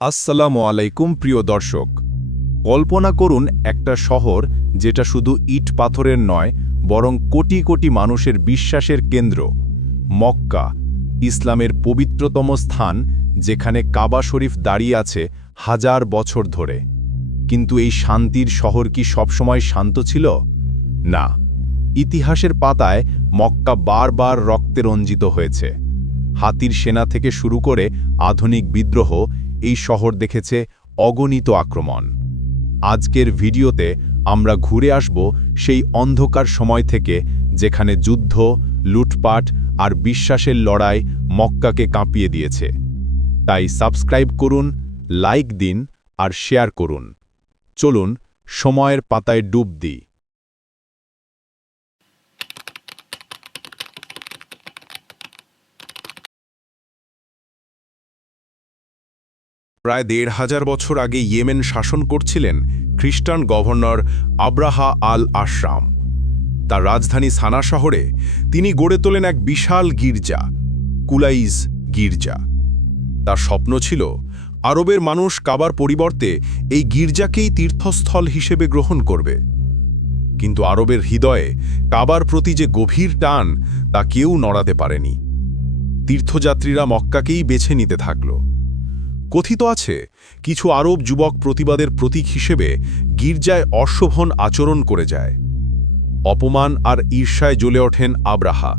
আসসালামু আলাইকুম প্রিয় দর্শক। কল্পনা করুন একটা শহর যেটা শুধু ইট পাথরের নয়, বরং কোটি কোটি মানুষের বিশ্বাসের কেন্দ্র। মক্কা, ইসলামের পবিত্রতম স্থান, যেখানে কাবা শরীফ দাঁড়িয়ে আছে হাজার বছর ধরে। কিন্তু এই শান্তির শহর কি সবসময় শান্ত ছিল? না। ইতিহাসের পাতায় মক্কা বারবার রক্তে রঞ্জিত হয়েছে। হাতির সেনা থেকে শুরু করে আধুনিক বিদ্রোহ, এই শহর দেখেছে অগণিত আক্রমণ। আজকের ভিডিওতে আমরা ঘুরে আসব সেই অন্ধকার সময় থেকে, যেখানে যুদ্ধ, লুটপাট আর বিশ্বাসের লড়াই মক্কাকে কাঁপিয়ে দিয়েছে। তাই সাবস্ক্রাইব করুন, লাইক দিন আর শেয়ার করুন। চলুন সময়ের পাতায় ডুব দিই। প্রায় ১৫০০ বছর আগে ইয়েমেন শাসন করছিলেন খ্রিস্টান গভর্নর আব্রাহা আল আশরাম। তার রাজধানী সানা শহরে তিনি গড়ে তোলেন এক বিশাল গির্জা, কুলাইজ গির্জা। তার স্বপ্ন ছিল আরবের মানুষ কাবার পরিবর্তে এই গির্জাকেই তীর্থস্থল হিসেবে গ্রহণ করবে। কিন্তু আরবের হৃদয়ে কাবার প্রতি যে গভীর টান, তা কেউ নড়াতে পারেনি। তীর্থযাত্রীরা মক্কাকেই বেছে নিতে থাকল। কথিত আছে, কিছু আরব যুবক প্রতিবাদের প্রতীক হিসেবে গির্জায় অশোভন আচরণ করে যায়। অপমান আর ঈর্ষায় জ্বলে ওঠেন আব্রাহা।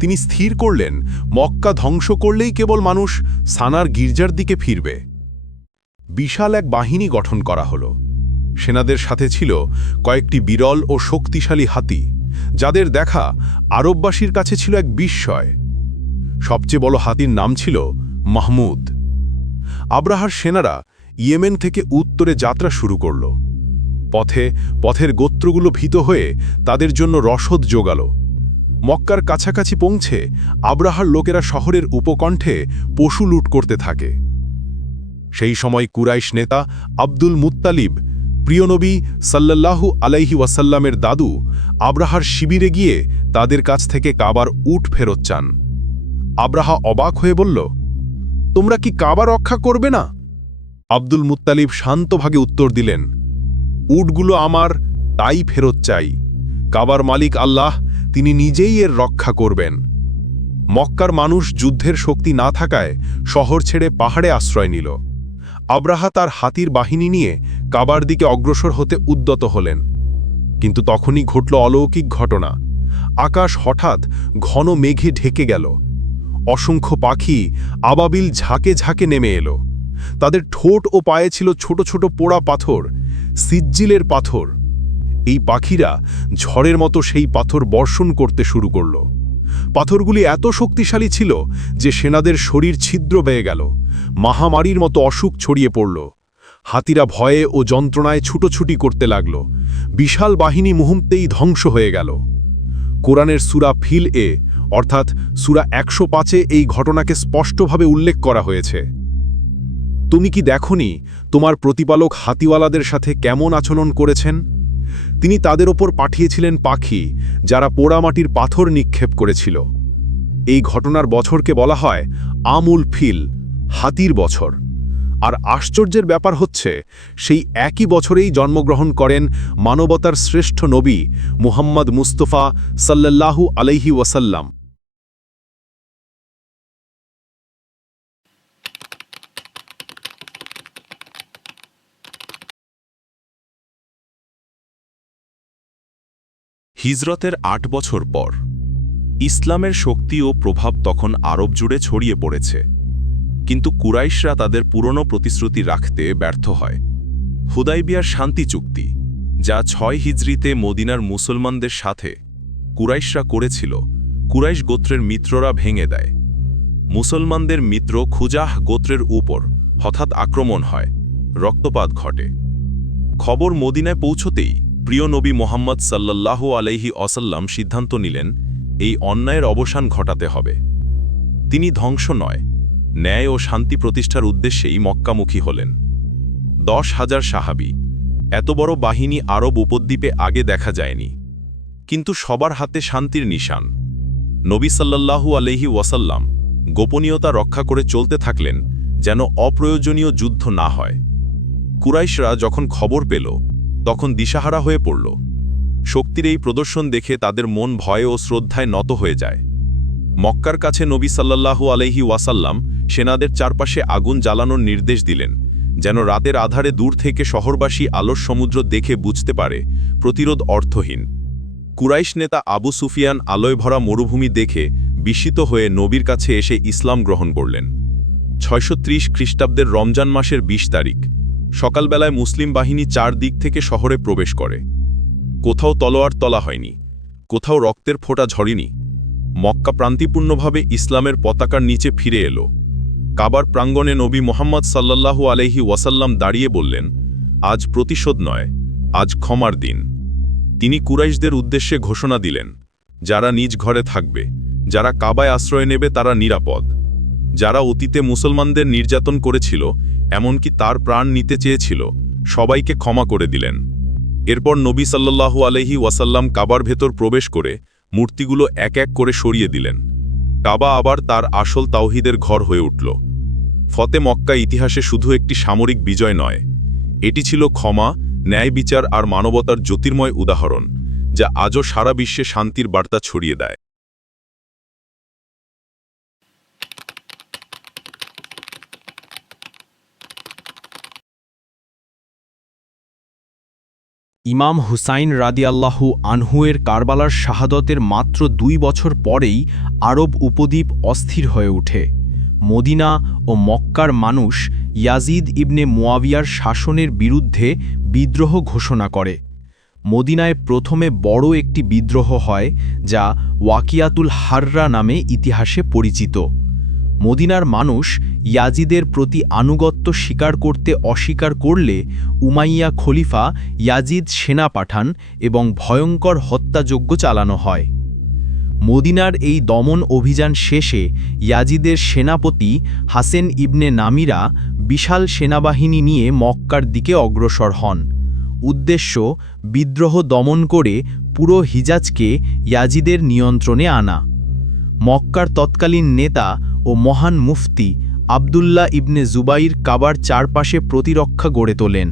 তিনি স্থির করলেন, মক্কা ধ্বংস করলেই কেবল মানুষ সানার গির্জার দিকে ফিরবে। বিশাল এক বাহিনী গঠন করা হল। সেনাদের সাথে ছিল কয়েকটি বিরল ও শক্তিশালী হাতি, যাদের দেখা আরববাসীর কাছে ছিল এক বিস্ময়। সবচেয়ে বড় হাতির নাম ছিল মাহমুদ। আব্রাহার সেনারা ইয়েমেন থেকে উত্তরে যাত্রা শুরু করল। পথের গোত্রগুলো ভীত হয়ে তাদের জন্য রসদ জোগাল। মক্কার কাছাকাছি পৌঁছে আব্রাহার লোকেরা শহরের উপকণ্ঠে পশু লুট করতে থাকে। সেই সময় কুরাইশ নেতা আব্দুল মুত্তালিব, প্রিয়নবী সাল্লাল্লাহু আলাইহি ওয়াসাল্লামের দাদু, আব্রাহার শিবিরে গিয়ে তাদের কাছ থেকে কাবার উট ফেরত চান। আব্রাহা অবাক হয়ে বলল, তোমরা কি কাবা রক্ষা করবে না? আব্দুল মুত্তালিব শান্তভাবে উত্তর দিলেন, উটগুলো আমার, তাই ফেরত চাই। কাবার মালিক আল্লাহ, তিনি নিজেই এর রক্ষা করবেন। মক্কার মানুষ যুদ্ধের শক্তি না থাকায় শহর ছেড়ে পাহাড়ে আশ্রয় নিল। আব্রাহা তার হাতির বাহিনী নিয়ে কাবার দিকে অগ্রসর হতে উদ্যত হলেন। কিন্তু তখনই ঘটল অলৌকিক ঘটনা। আকাশ হঠাৎ ঘন মেঘে ঢেকে গেল। অসংখ্য পাখি আবাবিল ঝাঁকে ঝাঁকে নেমে এলো। তাদের ঠোঁট ও পায়ে ছিল ছোট ছোট পোড়া পাথর, সিজ্জিলের পাথর। এই পাখিরা ঝড়ের মতো সেই পাথর বর্ষণ করতে শুরু করল। পাথরগুলি এত শক্তিশালী ছিল যে সেনাদের শরীর ছিদ্র বেয়ে গেল। মহামারীর মতো অসুখ ছড়িয়ে পড়ল। হাতিরা ভয়ে ও যন্ত্রণায় ছুটোছুটি করতে লাগল। বিশাল বাহিনী মুহূর্তেই ধ্বংস হয়ে গেল। কোরআনের সূরা ফিল অর্থাৎ সূরা ১০৫ এই ঘটনাকে স্পষ্টভাবে উল্লেখ করা হয়েছে। তুমি কি দেখনি তোমার প্রতিপালক হাতিওয়ালাদের সাথে কেমন আচরণ করেছেন? তিনি তাদের ওপর পাঠিয়েছিলেন পাখি, যারা পোড়ামাটির পাথর নিক্ষেপ করেছিল। এই ঘটনার বছরকে বলা হয় আমুল ফিল, হাতির বছর। আর আশ্চর্যের ব্যাপার হচ্ছে, সেই একই বছরেই জন্মগ্রহণ করেন মানবতার শ্রেষ্ঠ নবী মুহাম্মদ মুস্তাফা সাল্লাল্লাহু আলাইহি ওয়াসাল্লাম। হিজরতের ৮ বছর পর ইসলামের শক্তি ও প্রভাব তখন আরব জুড়ে ছড়িয়ে পড়েছে। কিন্তু কুরাইশরা তাদের পুরনো প্রতিশ্রুতি রাখতে ব্যর্থ হয়। হুদাইবিয়ার শান্তি চুক্তি, যা ৬ হিজরিতে মদিনার মুসলমানদের সাথে কুরাইশরা করেছিল, কুরাইশ গোত্রের মিত্ররা ভেঙে দেয়। মুসলমানদের মিত্র খুজাহ গোত্রের উপর হঠাৎ আক্রমণ হয়, রক্তপাত ঘটে। খবর মদিনায় পৌঁছতেই প্রিয় নবী মোহাম্মদ সাল্লাল্লাহু আলাইহি ওয়াসাল্লাম সিদ্ধান্ত নিলেন, এই অন্যায়ের অবসান ঘটাতে হবে। তিনি ধ্বংস নয়, ন্যায় ও শান্তি প্রতিষ্ঠার উদ্দেশ্যেই মক্কামুখী হলেন। ১০,০০০ সাহাবী, এত বড় বাহিনী আরব উপদ্বীপে আগে দেখা যায়নি। কিন্তু সবার হাতে শান্তির নিশান। নবী সাল্লাল্লাহু আলাইহি ওয়াসাল্লাম গোপনীয়তা রক্ষা করে চলতে থাকলেন, যেন অপ্রয়োজনীয় যুদ্ধ না হয়। কুরাইশরা যখন খবর পেল তখন দিশাহারা হয়ে পড়ল। শক্তির এই প্রদর্শন দেখে তাদের মন ভয়ে ও শ্রদ্ধায় নত হয়ে যায়। মক্কার কাছে নবী সাল্লাল্লাহু আলাইহি ওয়াসাল্লাম সেনাদের চারপাশে আগুন জ্বালানোর নির্দেশ দিলেন, যেন রাতের আধারে দূর থেকে শহরবাসী আলোর সমুদ্র দেখে বুঝতে পারে প্রতিরোধ অর্থহীন। কুরাইশ নেতা আবু সুফিয়ান আলোয় ভরা মরুভূমি দেখে বিস্মিত হয়ে নবীর কাছে এসে ইসলাম গ্রহণ করলেন। 630 খ্রিস্টাব্দের রমজান মাসের 20 তারিখ সকালবেলায় মুসলিম বাহিনী 4 দিক থেকে শহরে প্রবেশ করে। কোথাও তলোয়ার তলা হয়নি, কোথাও রক্তের ফোঁটা ঝরেনি। মক্কা প্রান্তিপূর্ণভাবে ইসলামের পতাকার নিচে ফিরে এলো। কাবার প্রাঙ্গণে নবী মোহাম্মদ সাল্লাল্লাহু আলাইহি ওয়াসাল্লাম দাঁড়িয়ে বললেন, আজ প্রতিশোধ নয়, আজ ক্ষমার দিন। তিনি কুরাইশদের উদ্দেশ্যে ঘোষণা দিলেন, যারা নিজ ঘরে থাকবে, যারা কাবায় আশ্রয় নেবে তারা নিরাপদ। যারা অতীতে মুসলমানদের নির্যাতন করেছিল, এমনকি তার প্রাণ নিতে চেয়েছিল, সবাইকে ক্ষমা করে দিলেন। এরপর নবী সাল্লাল্লাহু আলাইহি ওয়াসাল্লাম কাবার ভেতর প্রবেশ করে মূর্তিগুলো এক এক করে সরিয়ে দিলেন। কাবা আবার তার আসল তাওহীদের ঘর হয়ে উঠল। ফতে মক্কা ইতিহাসে শুধু একটি সামরিক বিজয় নয়, এটি ছিল ক্ষমা, ন্যায় বিচার আর মানবতার জ্যোতির্ময় উদাহরণ, যা আজও সারা বিশ্বে শান্তির বার্তা ছড়িয়ে দেয়। ইমাম হুসাইন রাদিয়াল্লাহু আনহুয়ের কারবালার শাহাদতের মাত্র 2 বছর পরেই আরব উপদ্বীপ অস্থির হয়ে ওঠে। মদিনা ও মক্কার মানুষ ইয়াজিদ ইবনে মুয়াবিয়ার শাসনের বিরুদ্ধে বিদ্রোহ ঘোষণা করে। মদিনায় প্রথমে বড় একটি বিদ্রোহ হয়, যা ওয়াকিয়াতুল হাররা নামে ইতিহাসে পরিচিত। মদিনার মানুষ ইয়াজিদের প্রতি আনুগত্য স্বীকার করতে অস্বীকার করলে উমাইয়া খলিফা ইয়াজিদ সেনা পাঠান এবং ভয়ঙ্কর হত্যাযজ্ঞ চালানো হয়। মদিনার এই দমন অভিযান শেষে ইয়াজিদের সেনাপতি হাসেন ইবনে নামিরা বিশাল সেনাবাহিনী নিয়ে মক্কার দিকে অগ্রসর হন। উদ্দেশ্য বিদ্রোহ দমন করে পুরো হিজাজকে ইয়াজিদের নিয়ন্ত্রণে আনা। মক্কার তৎকালীন নেতা ও মহান মুফতি আবদুল্লাহ ইবনে জুবাইর কাবার চারপাশে প্রতিরক্ষা গড়ে তোলেন।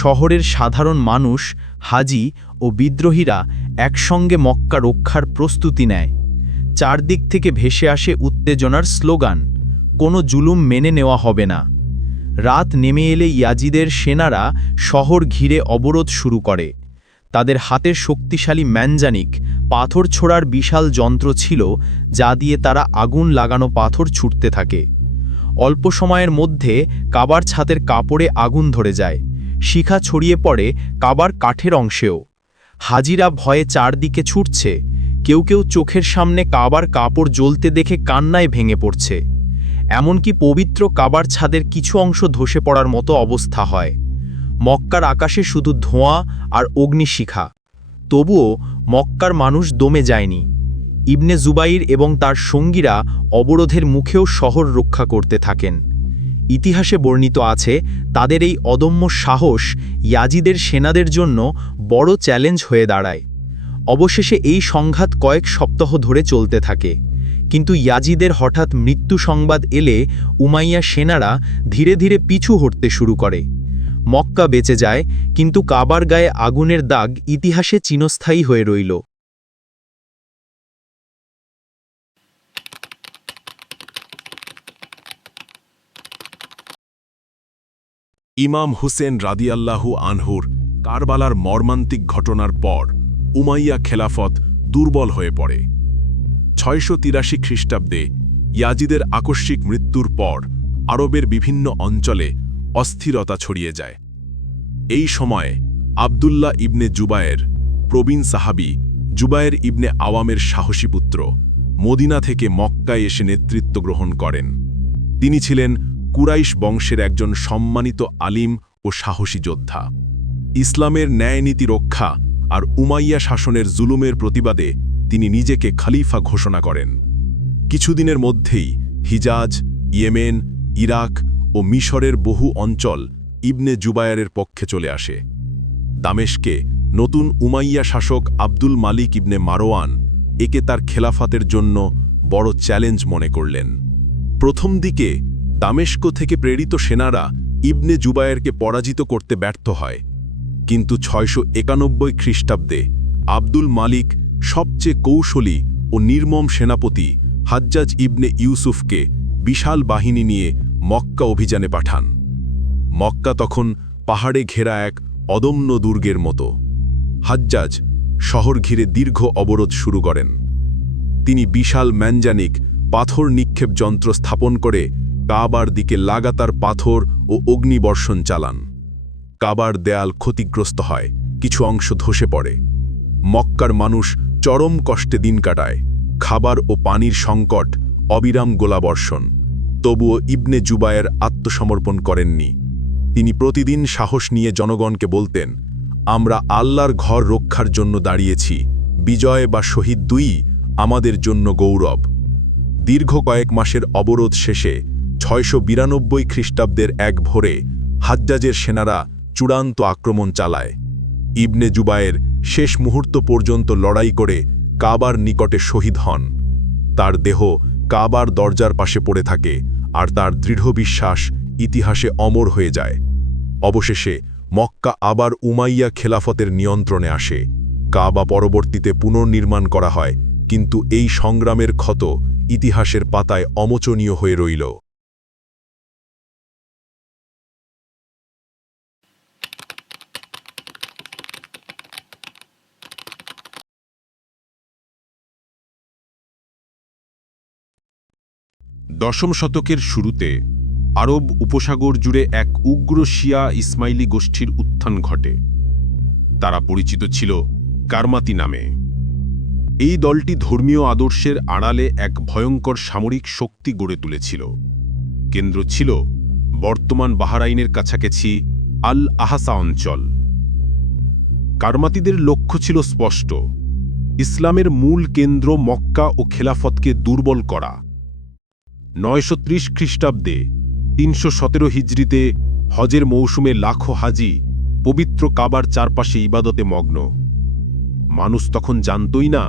শহরের সাধারণ মানুষ, হাজি ও বিদ্রোহীরা একসঙ্গে মক্কা রক্ষার প্রস্তুতি নেয়। চারদিক থেকে ভেসে আসে উত্তেজনার স্লোগান, কোনো জুলুম মেনে নেওয়া হবে না। রাত নেমে এলে ইয়াজিদের সেনারা শহর ঘিরে অবরোধ শুরু করে। তাদের হাতের শক্তিশালী ম্যানজানিক পাথর ছোড়ার বিশাল যন্ত্র ছিল, যা দিয়ে তারা আগুন লাগানো পাথর ছুটতে থাকে। অল্প সময়ের মধ্যে কাবার ছাদের কাপড়ে আগুন ধরে যায়, শিখা ছড়িয়ে পড়ে কাবার কাঠের অংশেও। হাজিরা ভয়ে চারদিকে ছুটছে, কেউ কেউ চোখের সামনে কাবার কাপড় জ্বলতে দেখে কান্নায় ভেঙে পড়ছে। এমনকি পবিত্র কাবার ছাদের কিছু অংশ ধসে পড়ার মতো অবস্থা হয়। মক্কার আকাশে শুধু ধোঁয়া আর অগ্নিশিখা। তবুও মক্কার মানুষ দমে যায়নি। ইবনে জুবাইর এবং তার সঙ্গীরা অবরোধের মুখেও শহর রক্ষা করতে থাকেন। ইতিহাসে বর্ণিত আছে, তাদের এই অদম্য সাহস ইয়াজিদের সেনাদের জন্য বড় চ্যালেঞ্জ হয়ে দাঁড়ায়। অবশেষে এই সংঘাত কয়েক সপ্তাহ ধরে চলতে থাকে, কিন্তু ইয়াজিদের হঠাৎ মৃত্যু সংবাদ এলে উমাইয়া সেনারা ধীরে ধীরে পিছু হটতে শুরু করে। মক্কা বেঁচে যায়, কিন্তু কাবার গায়ে আগুনের দাগ ইতিহাসে চিরস্থায়ী হয়ে রইল। ইমাম হুসেন রাদিয়াল্লাহু আনহুর কারবালার মর্মান্তিক ঘটনার পর উমাইয়া খেলাফত দুর্বল হয়ে পড়ে। 683 খ্রিস্টাব্দে ইয়াজিদের আকস্মিক মৃত্যুর পর আরবের বিভিন্ন অঞ্চলে অস্থিরতা ছড়িয়ে যায়। এই সময়ে আবদুল্লাহ ইবনে জুবায়ের, প্রবীণ সাহাবী জুবায়ের ইবনে আওয়ামের সাহসী পুত্র, মদিনা থেকে মক্কায় এসে নেতৃত্ব গ্রহণ করেন। তিনি ছিলেন কুরাইশ বংশের একজন সম্মানিত আলিম ও সাহসী যোদ্ধা। ইসলামের ন্যায়নীতি রক্ষা আর উমাইয়া শাসনের জুলুমের প্রতিবাদে তিনি নিজেকে খলিফা ঘোষণা করেন। কিছুদিনের মধ্যেই হিজাজ, ইয়েমেন, ইরাক ও মিশরের বহু অঞ্চল ইবনে জুবায়েরের পক্ষে চলে আসে। দামেশকে নতুন উমাইয়া শাসক আব্দুল মালিক ইবনে মারওয়ান একে তার খেলাফাতের জন্য বড় চ্যালেঞ্জ মনে করলেন। প্রথম দিকে দামেস্ক থেকে প্রেরিত সেনারা ইবনে জুবায়েরকে পরাজিত করতে ব্যর্থ হয়, কিন্তু 691 খ্রিস্টাব্দে আব্দুল মালিক সবচেয়ে কৌশলী ও নির্মম সেনাপতি হাজ্জাজ ইবনে ইউসুফকে বিশাল বাহিনী নিয়ে মক্কা অভিযানে পাঠান। মক্কা তখন পাহাড়ে ঘেরা এক অদম্য দুর্গের মতো। হাজ্জাজ শহর ঘিরে দীর্ঘ অবরোধ শুরু করেন। তিনি বিশাল ম্যানজানিক পাথর নিক্ষেপ যন্ত্র স্থাপন করে কাবার দিকে লাগাতার পাথর ও অগ্নিবর্ষণ চালান। কাবার দেয়াল ক্ষতিগ্রস্ত হয়, কিছু অংশ ধসে পড়ে। মক্কার মানুষ চরম কষ্টে দিন কাটায়, খাবার ও পানির সংকট, অবিরাম গোলাবর্ষণ। তবুও ইবনে জুবায়ের আত্মসমর্পণ করেননি। তিনি প্রতিদিন সাহস নিয়ে জনগণকে বলতেন, আমরা আল্লাহর ঘর রক্ষার জন্য দাঁড়িয়েছি, বিজয় বা শহীদ দুই আমাদের জন্য গৌরব। দীর্ঘ কয়েক মাসের অবরোধ শেষে 692 খ্রিস্টাব্দের এক ভোরে হাজ্জাজের সেনারা চূড়ান্ত আক্রমণ চালায়। ইবনে জুবায়ের শেষ মুহূর্ত পর্যন্ত লড়াই করে কাবার নিকটে শহীদ হন। তার দেহ কাবার দরজার পাশে পড়ে থাকে, আর তার দৃঢ় বিশ্বাস ইতিহাসে অমর হয়ে যায়। অবশেষে মক্কা আবার উমাইয়া খেলাফতের নিয়ন্ত্রণে আসে। কাবা পরবর্তীতে পুনর্নির্মাণ করা হয়, কিন্তু এই সংগ্রামের ক্ষত ইতিহাসের পাতায় অমোচনীয় হয়ে রইল। দশম শতকের শুরুতে আরব উপসাগর জুড়ে এক উগ্র শিয়া ইসমাইলি গোষ্ঠীর উত্থান ঘটে। তারা পরিচিত ছিল কারমাতি নামে। এই দলটি ধর্মীয় আদর্শের আড়ালে এক ভয়ঙ্কর সামরিক শক্তি গড়ে তুলেছিল। কেন্দ্র ছিল বর্তমান বাহরাইনের কাছাকাছি আল আহাসা অঞ্চল। কারমাতিদের লক্ষ্য ছিল স্পষ্ট, ইসলামের মূল কেন্দ্র মক্কা ও খেলাফতকে দুর্বল করা। 930 খ্রিস্টাব্দে 317 হিজরিতে হজের মৌসুমে লাখো হাজি পবিত্র কাবার চারপাশে ইবাদতে মগ্ন। মানুষ তখন জানতই না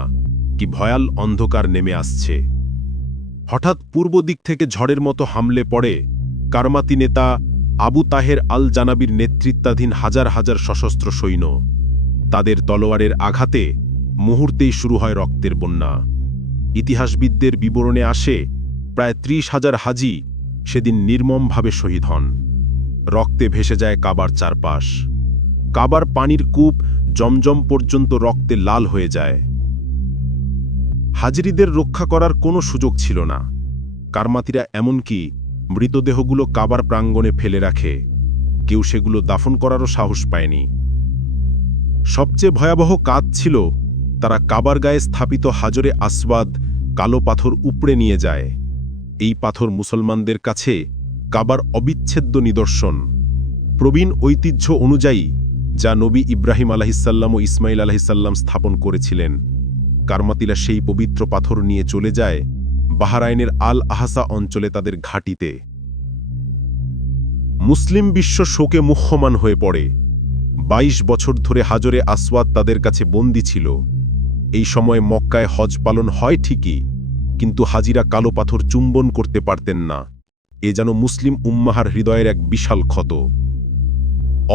কি ভয়াল অন্ধকার নেমে আসছে। হঠাৎ পূর্ব দিক থেকে ঝড়ের মতো হামলে পড়ে কারমাতি নেতা আবু তাহের আল জানাবির নেতৃত্বাধীন হাজার হাজার সশস্ত্র সৈন্য। তাদের তলোয়ারের আঘাতে মুহূর্তেই শুরু হয় রক্তের বন্যা। ইতিহাসবিদদের বিবরণে আসে প্রায় 30,000 হাজি সেদিন নির্মমভাবে শহীদ হন। রক্তে ভেসে যায় কাবার চারপাশ। কাবার পানির কূপ জমজম পর্যন্ত রক্তে লাল হয়ে যায়। হাজিরিদের রক্ষা করার কোনো সুযোগ ছিল না। কারমাতিরা এমনকি মৃতদেহগুলো কাবার প্রাঙ্গণে ফেলে রাখে, কেউ সেগুলো দাফন করারও সাহস পায়নি। সবচেয়ে ভয়াবহ কাজ ছিল তারা কাবার গায়ে স্থাপিত হাজরে আসওয়াদ কালো পাথর উপড়ে নিয়ে যায়। এই পাথর মুসলমানদের কাছে কাবার অবিচ্ছেদ্য নিদর্শন। প্রবীণ ঐতিহ্য অনুযায়ী যা নবী ইব্রাহিম আলাহিসাল্লাম ও ইসমাইল আলাহিসাল্লাম স্থাপন করেছিলেন, কারমাতিরা সেই পবিত্র পাথর নিয়ে চলে যায় বাহরাইনের আল আহাসা অঞ্চলে তাদের ঘাঁটিতে। মুসলিম বিশ্ব শোকে মুহ্যমান হয়ে পড়ে। 22 বছর ধরে হাজরে আসওয়াদ তাদের কাছে বন্দী ছিল। এই সময় মক্কায় হজ পালন হয় ঠিকই, কিন্তু হাজিরা কালো পাথর চুম্বন করতে পারতেন না। এ যেন মুসলিম উম্মাহার হৃদয়ের এক বিশাল ক্ষত।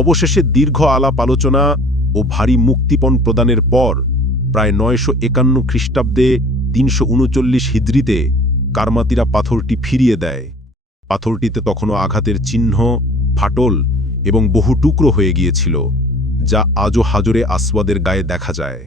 অবশেষে দীর্ঘ আলাপ আলোচনা ও ভারী মুক্তিপণ প্রদানের পর প্রায় 951 খ্রিস্টাব্দে 339 হিজরিতে কারমাতিরা পাথরটি ফিরিয়ে দেয়। পাথরটিতে তখনও আঘাতের চিহ্ন, ফাটল এবং বহু টুকরো হয়ে গিয়েছিল, যা আজও হাজরে আসওয়াদের গায়ে দেখা যায়।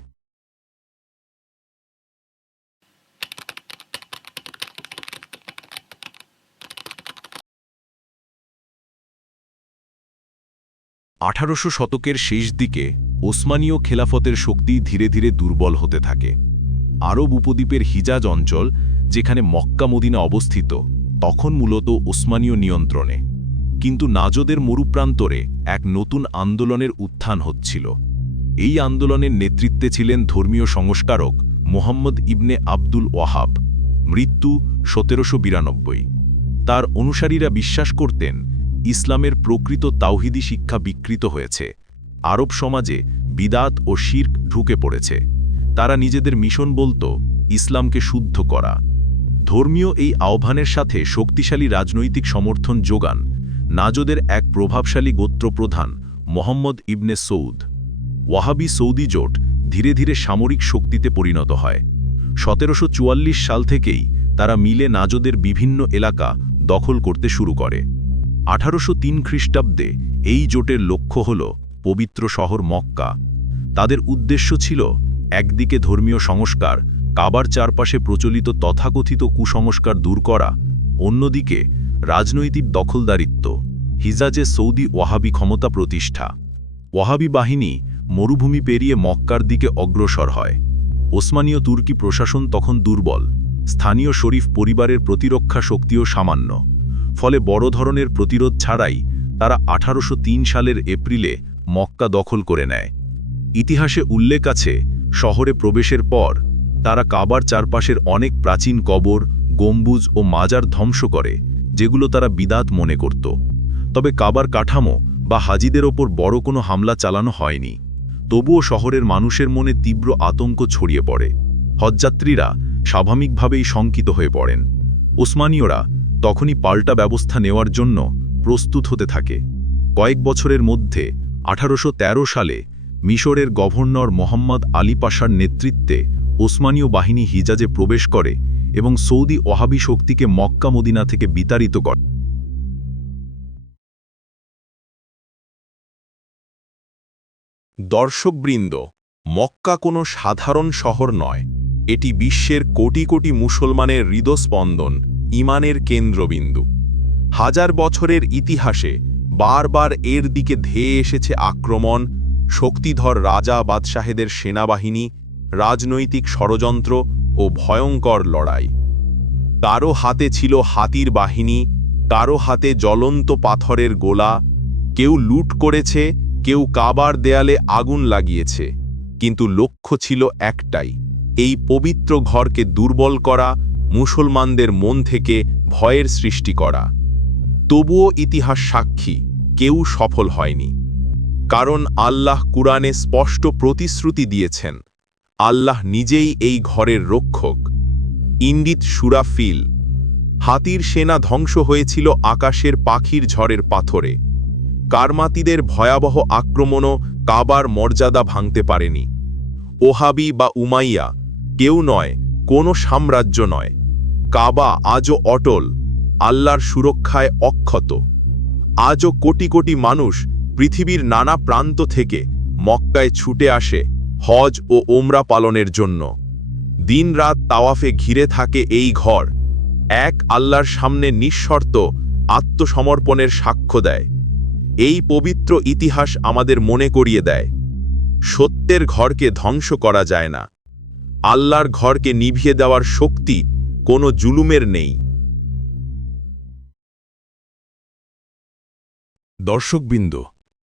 আঠারোশো শতকের শেষ দিকে ওসমানীয় খেলাফতের শক্তি ধীরে ধীরে দুর্বল হতে থাকে। আরব উপদ্বীপের হিজাজ অঞ্চল, যেখানে মক্কা মদিনা অবস্থিত, তখন মূলত ওসমানীয় নিয়ন্ত্রণে। কিন্তু নাজদের মরুপ্রান্তরে এক নতুন আন্দোলনের উত্থান হচ্ছিল। এই আন্দোলনের নেতৃত্বে ছিলেন ধর্মীয় সংস্কারক মোহাম্মদ ইবনে আব্দুল ওয়াহাব। মৃত্যু 1792। তার অনুসারীরা বিশ্বাস করতেন ইসলামের প্রকৃত তাওহিদি শিক্ষা বিকৃত হয়েছে, আরব সমাজে বিদাত ও শিরক ঢুকে পড়েছে। তারা নিজেদের মিশন বলতো ইসলামকে শুদ্ধ করা। ধর্মীয় এই আহ্বানের সাথে শক্তিশালী রাজনৈতিক সমর্থন যোগান নাজদের এক প্রভাবশালী গোত্রপ্রধান মোহাম্মদ ইবনে সৌদ। ওয়াহাবি সৌদি জোট ধীরে ধীরে সামরিক শক্তিতে পরিণত হয়। 1744 সাল থেকেই তারা মিলে নাজদের বিভিন্ন এলাকা দখল করতে শুরু করে। 1803 খ্রিস্টাব্দে এই জোটের লক্ষ্য হল পবিত্র শহর মক্কা। তাদের উদ্দেশ্য ছিল একদিকে ধর্মীয় সংস্কার, কাবার চারপাশে প্রচলিত তথাকথিত কুসংস্কার দূর করা, অন্যদিকে রাজনৈতিক দখলদারিত্ব, হিজাজে সৌদি ওয়াহাবি ক্ষমতা প্রতিষ্ঠা। ওয়াহাবি বাহিনী মরুভূমি পেরিয়ে মক্কার দিকে অগ্রসর হয়। ওসমানীয় তুর্কি প্রশাসন তখন দুর্বল, স্থানীয় শরীফ পরিবারের প্রতিরক্ষা শক্তিও সামান্য। ফলে বড় ধরনের প্রতিরোধ ছাড়াই তারা 1803 সালের এপ্রিলে মক্কা দখল করে নেয়। ইতিহাসে উল্লেখ আছে, শহরে প্রবেশের পর তারা কাবার চারপাশের অনেক প্রাচীন কবর, গম্বুজ ও মাজার ধ্বংস করে, যেগুলো তারা বিদাত মনে করত। তবে কাবার কাঠামো বা হাজিদের ওপর বড় কোনো হামলা চালানো হয়নি। তবুও শহরের মানুষের মনে তীব্র আতঙ্ক ছড়িয়ে পড়ে। হজযাত্রীরা স্বাভাবিকভাবেই শঙ্কিত হয়ে পড়েন। ওসমানীয়রা তখনই পাল্টা ব্যবস্থা নেওয়ার জন্য প্রস্তুত হতে থাকে। কয়েক বছরের মধ্যে 1813 সালে মিশরের গভর্নর মোহাম্মদ আলী পাশার নেতৃত্বে ওসমানীয় বাহিনী হিজাজে প্রবেশ করে এবং সৌদি ওয়াহাবি শক্তিকে মক্কা মদিনা থেকে বিতাড়িত করে। দর্শকবৃন্দ, মক্কা কোনো সাধারণ শহর নয়। এটি বিশ্বের কোটি কোটি মুসলমানের হৃদস্পন্দন, ঈমানের কেন্দ্রবিন্দু। হাজার বছরের ইতিহাসে বারবার এর দিকে ধেয়ে এসেছে আক্রমণ, শক্তিধর রাজা বাদশাহেদের সেনাবাহিনী, রাজনৈতিক ষড়যন্ত্র ও ভয়ঙ্কর লড়াই। কারো হাতে ছিল হাতির বাহিনী, কারো হাতে জ্বলন্ত পাথরের গোলা। কেউ লুট করেছে, কেউ কাবার দেয়ালে আগুন লাগিয়েছে, কিন্তু লক্ষ্য ছিল একটাই, এই পবিত্র ঘরকে দুর্বল করা, মুসলমানদের মন থেকে ভয়ের সৃষ্টি করা। তবুও ইতিহাস সাক্ষী, কেউ সফল হয়নি। কারণ আল্লাহ কুরআনে স্পষ্ট প্রতিশ্রুতি দিয়েছেন, আল্লাহ নিজেই এই ঘরের রক্ষক। ইঙ্গিত সূরা ফিল। হাতির সেনা ধ্বংস হয়েছিল আকাশের পাখির ঝড়ের পাথরে। কারমাতিদের ভয়াবহ আক্রমণও কাবার মর্যাদা ভাঙতে পারেনি। ওহাবি বা উমাইয়া কেউ নয়, কোনো সাম্রাজ্য নয়। কাবা আজও অটল, আল্লাহর সুরক্ষায় অক্ষত। আজও কোটি কোটি মানুষ পৃথিবীর নানা প্রান্ত থেকে মক্কায় ছুটে আসে হজ ও ওমরা পালনের জন্য। দিনরাত তাওয়াফে ঘিরে থাকে এই ঘর, এক আল্লাহর সামনে নিঃশর্ত আত্মসমর্পণের সাক্ষ্য দেয়। এই পবিত্র ইতিহাস আমাদের মনে করিয়ে দেয়, সত্যের ঘরকে ধ্বংস করা যায় না। আল্লাহর ঘরকে নিভিয়ে দেওয়ার শক্তি কোনো জুলুমের নেই। দর্শকবৃন্দ,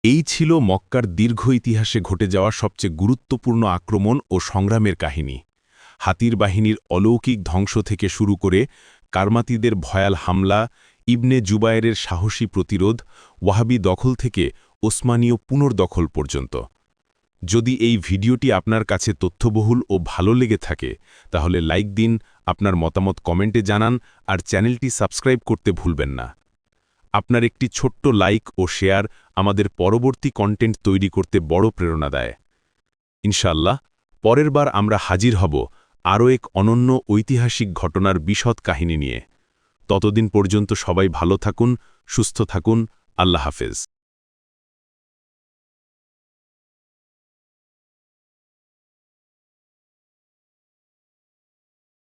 এই ছিল মক্কার দীর্ঘ ইতিহাসে ঘটে যাওয়া সবচেয়ে গুরুত্বপূর্ণ আক্রমণ ও সংগ্রামের কাহিনী। হাতির বাহিনীর অলৌকিক ধ্বংস থেকে শুরু করে কারমাতিদের ভয়াল হামলা, ইবনে জুবায়েরের সাহসী প্রতিরোধ, ওয়াহাবি দখল থেকে ওসমানীয় পুনর্দখল পর্যন্ত। যদি এই ভিডিওটি আপনার কাছে তথ্যবহুল ও ভালো লেগে থাকে, তাহলে লাইক দিন, আপনার মতামত কমেন্টে জানান আর চ্যানেলটি সাবস্ক্রাইব করতে ভুলবেন না। আপনার একটি ছোট্ট লাইক ও শেয়ার আমাদের পরবর্তী কন্টেন্ট তৈরি করতে বড় প্রেরণা দেয়। ইনশাআল্লাহ, পরের বার আমরা হাজির হব আরও এক অনন্য ঐতিহাসিক ঘটনার বিশদ কাহিনী নিয়ে। ততদিন পর্যন্ত সবাই ভালো থাকুন, সুস্থ থাকুন। আল্লাহ হাফেজ।